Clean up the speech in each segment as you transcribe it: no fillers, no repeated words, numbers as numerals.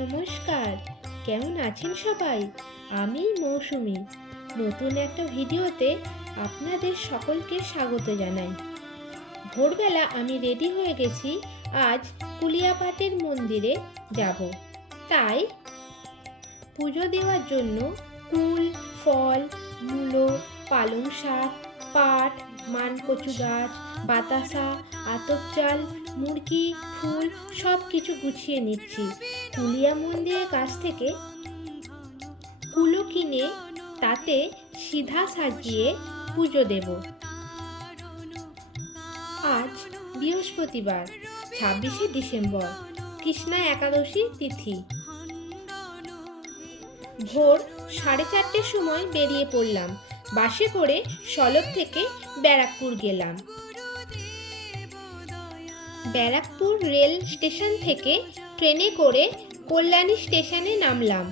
নমস্কার, কেমন আছেন সবাই? আমি মৌসুমি। নতুন একটা ভিডিওতে আপনাদের সকলকে স্বাগত জানাই। ভোরবেলা আমি রেডি হয়ে গেছি, আজ কুলিয়াপাটের মন্দিরে যাব। তাই পুজো দেওয়ার জন্য কুল, ফল, মূলো, পালং শাক, পাট, মানকচু গাছ, বাতাসা, আতপ চাল, মুরগি, ফুল সব কিছু গুছিয়ে নিচ্ছি। কুলিয়া মন্দিরের কাছ থেকে কুলো কিনে তাতে সিধা সাজিয়ে পুজো দেব। আজ বৃহস্পতিবার 26শে ডিসেম্বর, কৃষ্ণা একাদশী তিথি। ভোর 4:30টার সময় বেরিয়ে পড়লাম। বাসে করে সলব থেকে ব্যারাকপুর গেলাম। ব্যারাকপুর রেল স্টেশন থেকে ট্রেনে করে কল্যাণী স্টেশনে নামলাম।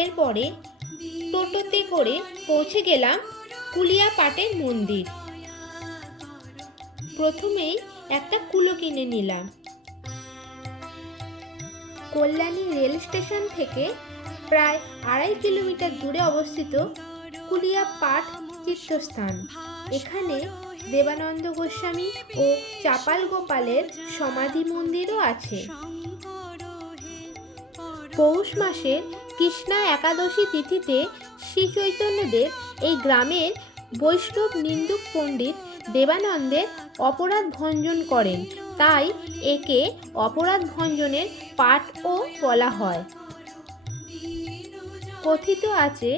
এরপরে টোটোতে করে পৌঁছে গেলাম কুলিয়াপাটের মন্দির। প্রথমেই একটা কুলো কিনে নিলাম। কল্যাণী রেল স্টেশন থেকে প্রায় 2.5 কিলোমিটার দূরে অবস্থিত কুলিয়াপাট তীর্থস্থান। এখানে দেবানন্দ গোস্বামী ও চাপাল গোপালের সমাধি মন্দিরও আছে। পৌষ মাসের কৃষ্ণা একাদশী তিথিতে শ্রী চৈতন্যদেব এই গ্রামের বৈষ্ণব নিন্দুক পণ্ডিত দেবানন্দের অপরাধ ভঞ্জন করেন, তাই একে অপরাধ ভঞ্জনের পাটও বলা হয়। কথিত আছে,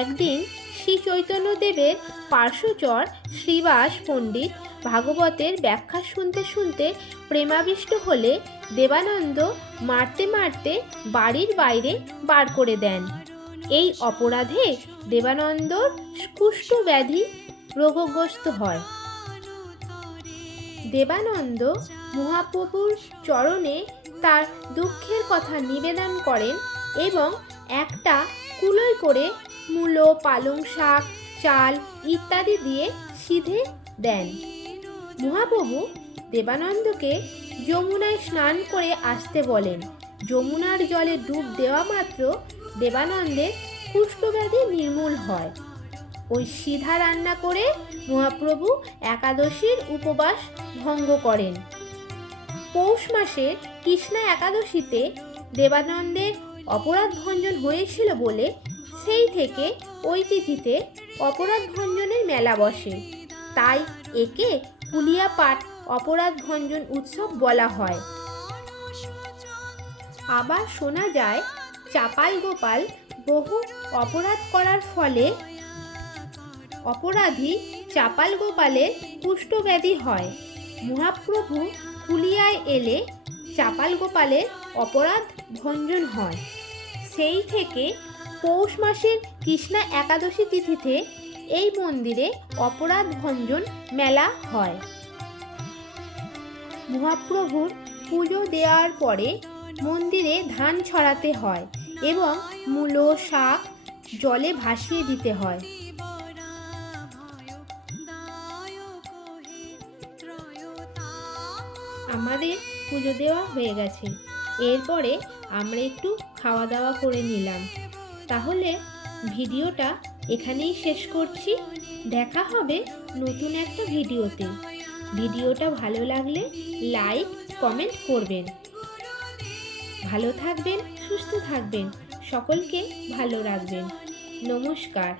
একদিন শ্রী চৈতন্যদেবের পার্শ্বচর শ্রীবাস পণ্ডিত ভাগবতের ব্যাখ্যা শুনতে শুনতে প্রেমাবিষ্ট হলে দেবানন্দ মারতে মারতে বাড়ির বাইরে বার করে দেন। এই অপরাধে দেবানন্দর কুষ্ঠ ব্যাধি রোগগ্রস্ত হয়। দেবানন্দ মহাপ্রভুর চরণে তার দুঃখের কথা নিবেদন করেন এবং একটা কুলোয় করে মূলো, পালং শাক, চাল ইত্যাদি দিয়ে সিধে দেন। মহাপ্রভু দেবানন্দকে যমুনায় স্নান করে আসতে বলেন। যমুনার জলে ডুব দেওয়া মাত্র দেবানন্দের কুষ্ঠব্যাধি নির্মূল হয়। ওই সিধা রান্না করে মহাপ্রভু একাদশীর উপবাস ভঙ্গ করেন। পৌষ মাসের কৃষ্ণা একাদশীতে দেবানন্দের অপরাধ ভঞ্জন হয়েছিল বলে সেই থেকে ওই তিথিতে অপরাধ ভঞ্জনের মেলা বসে। তাই একে কুলিয়াপাট অপরাধ ভঞ্জন উৎসব বলা হয়। আবার শোনা যায়, চাপাল গোপাল বহু অপরাধ করার ফলে অপরাধী চাপাল গোপালের কুষ্ঠব্যাধি হয়। মহাপ্রভু কুলিয়ায় এলে চাপাল গোপালের অপরাধ ভঞ্জন হয়। সেই থেকে পৌষ মাসের কৃষ্ণা একাদশী তিথিতে এই মন্দিরে অপরাধ ভঞ্জন মেলা হয়। মহাপ্রভুর পুজো দেওয়ার পরে মন্দিরে ধান ছড়াতে হয় এবং মূলো, শাক জলে ভাসিয়ে দিতে হয়। আমাদের পুজো দেওয়া হয়ে গেছে। এরপরে আমরা একটু খাওয়া দাওয়া করে নিলাম। তাহলে ভিডিওটা এখানেই শেষ করছি। দেখা হবে নতুন একটা ভিডিওতে। ভিডিওটা ভালো লাগলে লাইক, কমেন্ট করবেন। ভালো থাকবেন, সুস্থ থাকবেন, সকলকে ভালো রাখবেন। নমস্কার।